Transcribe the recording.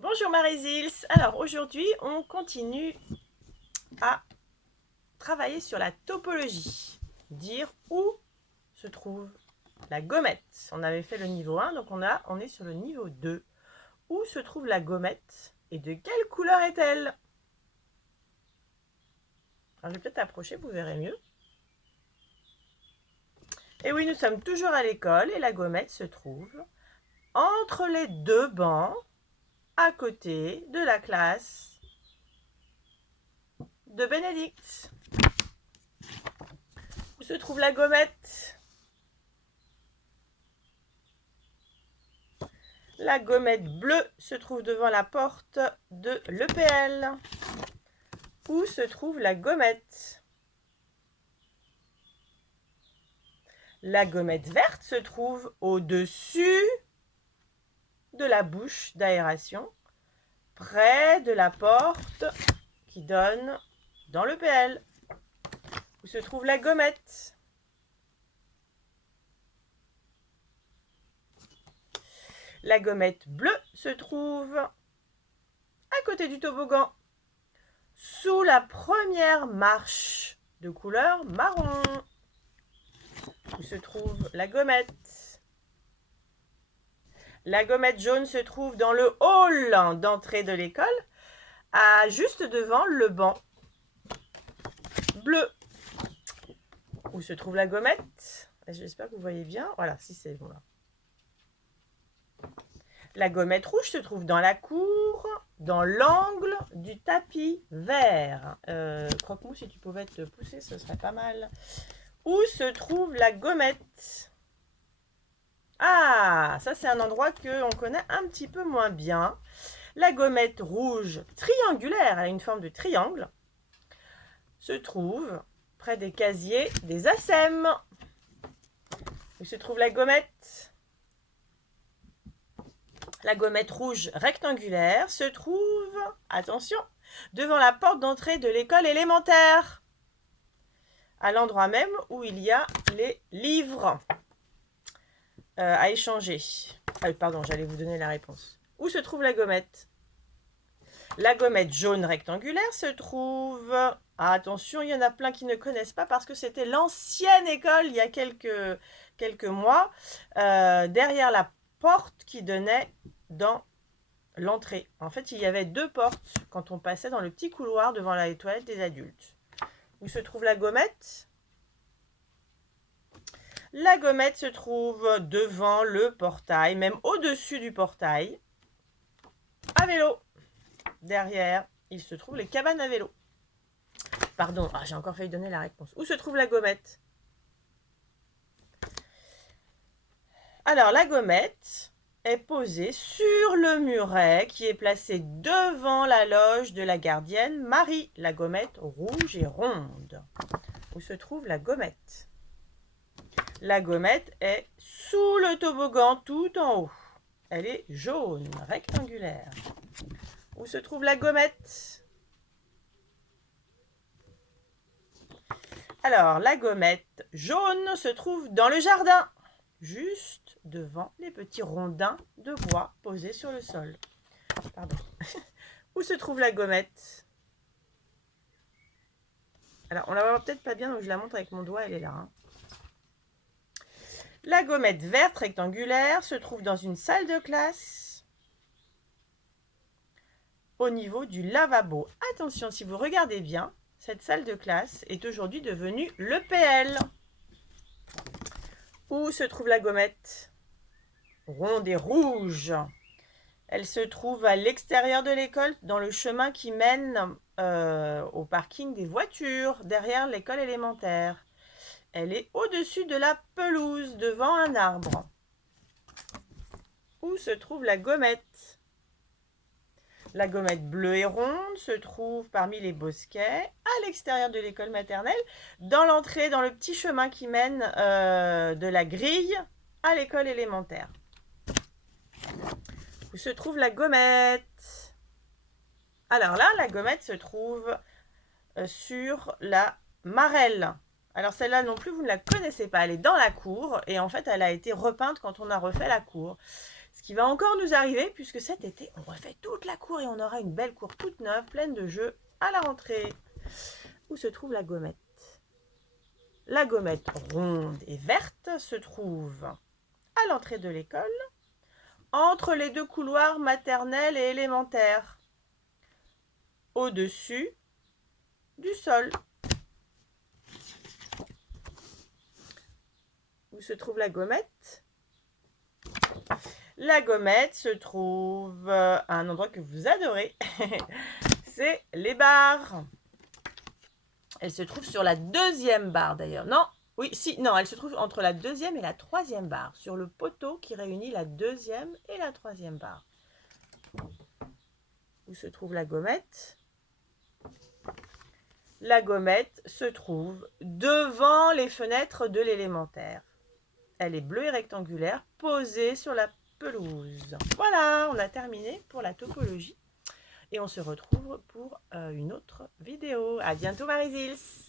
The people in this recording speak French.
Bonjour Marie-Zils. Alors aujourd'hui, on continue à travailler sur la topologie. Dire où se trouve la gommette. On avait fait le niveau 1, donc on est sur le niveau 2. Où se trouve la gommette et de quelle couleur est-elle? Alors je vais peut-être approcher, vous verrez mieux. Et oui, nous sommes toujours à l'école et la gommette se trouve entre les deux bancs à côté de la classe de Bénédicte. Où se trouve la gommette? La gommette bleue se trouve devant la porte de l'EPL. Où se trouve la gommette? La gommette verte se trouve au-dessus de la bouche d'aération, près de la porte qui donne dans l'EPL. Où se trouve la gommette? La gommette bleue se trouve à côté du toboggan, sous la première marche de couleur marron. Où se trouve la gommette? La gommette jaune se trouve dans le hall d'entrée de l'école, juste devant le banc bleu. Où se trouve la gommette? J'espère que vous voyez bien. Voilà, si c'est bon là. La gommette rouge se trouve dans la cour, dans l'angle du tapis vert. Croque-mou, si tu pouvais te pousser, ce serait pas mal. Où se trouve la gommette? Ah, ça c'est un endroit qu'on connaît un petit peu moins bien. La gommette rouge triangulaire, elle a une forme de triangle, se trouve près des casiers des ASEM. Où se trouve la gommette? La gommette rouge rectangulaire se trouve, attention, devant la porte d'entrée de l'école élémentaire, à l'endroit même où il y a les livres à échanger. Pardon, j'allais vous donner la réponse. Où se trouve la gommette? La gommette jaune rectangulaire se trouve... Ah, attention, il y en a plein qui ne connaissent pas parce que c'était l'ancienne école il y a quelques mois, derrière la porte qui donnait dans l'entrée. En fait, il y avait deux portes quand on passait dans le petit couloir devant la toilette des adultes. Où se trouve la gommette? La gommette se trouve devant le portail, même au-dessus du portail, à vélo. Derrière, il se trouve les cabanes à vélo. Pardon, j'ai encore failli donner la réponse. Où se trouve la gommette? Alors, la gommette est posée sur le muret qui est placé devant la loge de la gardienne Marie. La gommette rouge et ronde. Où se trouve la gommette? La gommette est sous le toboggan tout en haut. Elle est jaune, rectangulaire. Où se trouve la gommette? Alors, la gommette jaune se trouve dans le jardin, juste devant les petits rondins de bois posés sur le sol. Pardon. Où se trouve la gommette? Alors, on la voit peut-être pas bien, donc je la montre avec mon doigt, elle est là. Hein. La gommette verte rectangulaire se trouve dans une salle de classe au niveau du lavabo. Attention, si vous regardez bien, cette salle de classe est aujourd'hui devenue l'EPL. Où se trouve la gommette? Ronde et rouge. Elle se trouve à l'extérieur de l'école, dans le chemin qui mène au parking des voitures, derrière l'école élémentaire. Elle est au-dessus de la pelouse, devant un arbre. Où se trouve la gommette? La gommette bleue et ronde se trouve parmi les bosquets, à l'extérieur de l'école maternelle, dans l'entrée, dans le petit chemin qui mène de la grille à l'école élémentaire. Où se trouve la gommette? Alors là, la gommette se trouve sur la marelle. Alors celle-là non plus, vous ne la connaissez pas. Elle est dans la cour et en fait, elle a été repeinte quand on a refait la cour. Ce qui va encore nous arriver, puisque cet été, on refait toute la cour et on aura une belle cour toute neuve, pleine de jeux à la rentrée. Où se trouve la gommette? La gommette ronde et verte se trouve à l'entrée de l'école, entre les deux couloirs maternels et élémentaires, au-dessus du sol. Où se trouve la gommette? La gommette se trouve à un endroit que vous adorez, c'est les barres. Elle se trouve sur la deuxième barre d'ailleurs. Non, oui, si, non, elle se trouve entre la deuxième et la troisième barre, sur le poteau qui réunit la deuxième et la troisième barre. Où se trouve la gommette? La gommette se trouve devant les fenêtres de l'élémentaire. Elle est bleue et rectangulaire, posée sur la pelouse. Voilà, on a terminé pour la topologie. Et on se retrouve pour une autre vidéo. À bientôt Marie-Zils.